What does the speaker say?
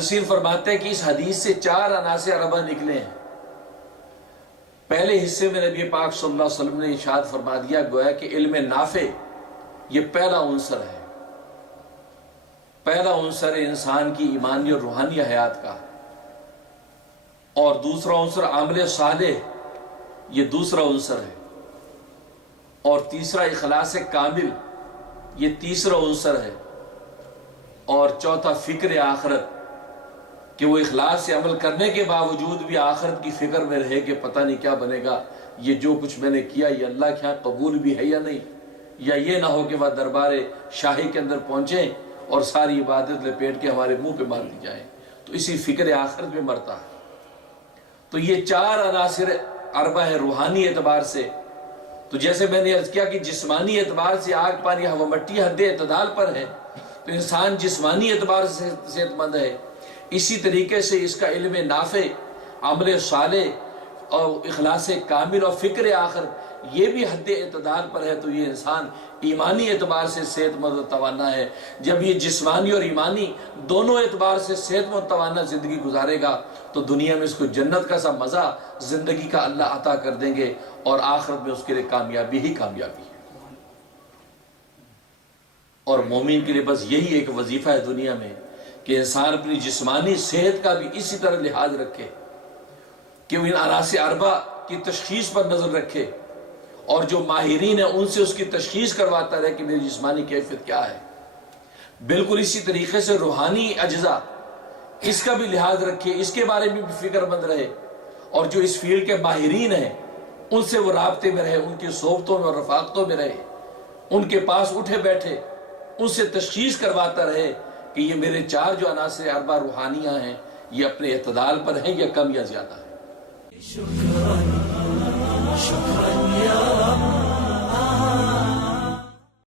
محدثین فرماتے ہیں کہ اس حدیث سے 4 عناصر اربع نکلے ہیں۔ پہلے حصے میں نبی پاک صلی اللہ علیہ وسلم نے ارشاد فرما دیا گویا کہ علم نافع یہ پہلا عنصر ہے، پہلا عنصر ہے انسان کی ایمانی اور روحانی حیات کا، اور دوسرا عنصر عمل صالح یہ دوسرا عنصر ہے، اور تیسرا اخلاص کامل یہ تیسرا عنصر ہے، اور چوتھا فکر آخرت کہ وہ اخلاص سے عمل کرنے کے باوجود بھی آخرت کی فکر میں رہے کہ پتہ نہیں کیا بنے گا، یہ جو کچھ میں نے کیا یہ اللہ کے ہاں قبول بھی ہے یا نہیں، یا یہ نہ ہو کہ وہ دربار شاہی کے اندر پہنچیں اور ساری عبادت لپیٹ کے ہمارے منہ پہ مار دی جائیں، تو اسی فکر آخرت میں مرتا ہے۔ تو یہ 4 عناصر اربع ہے روحانی اعتبار سے۔ تو جیسے میں نے عرض کیا کہ جسمانی اعتبار سے آگ پانی ہوا مٹی حد اعتدال پر ہے، تو انسان جسمانی اعتبار سے صحت مند ہے، اسی طریقے سے اس کا علم نافع، عمل صالح اور اخلاص کامل اور فکر آخر یہ بھی حد اعتدال پر ہے، تو یہ انسان ایمانی اعتبار سے صحت مند و توانا ہے۔ جب یہ جسمانی اور ایمانی دونوں اعتبار سے صحت مند و توانا زندگی گزارے گا تو دنیا میں اس کو جنت کا سا مزہ زندگی کا اللہ عطا کر دیں گے، اور آخرت میں اس کے لیے کامیابی ہی کامیابی ہے۔ اور مومن کے لیے بس یہی ایک وظیفہ ہے دنیا میں کہ انسان اپنی جسمانی صحت کا بھی اسی طرح لحاظ رکھے کہ وہ ان عناصر اربع کی تشخیص پر نظر رکھے، اور جو ماہرین ہیں ان سے اس کی تشخیص کرواتا رہے کہ میری جسمانی کیفیت کیا ہے۔ بالکل اسی طریقے سے روحانی اجزاء اس کا بھی لحاظ رکھے، اس کے بارے میں بھی فکر مند رہے، اور جو اس فیلڈ کے ماہرین ہیں ان سے وہ رابطے میں رہے، ان کی صحبتوں میں اور رفاقتوں میں رہے، ان کے پاس اٹھے بیٹھے، ان سے تشخیص کرواتا رہے کہ یہ میرے 4 جو عناصر اربع روحانیاں ہیں یہ اپنے اعتدال پر ہیں یا کم یا زیادہ ہیں۔ شکراً یا رب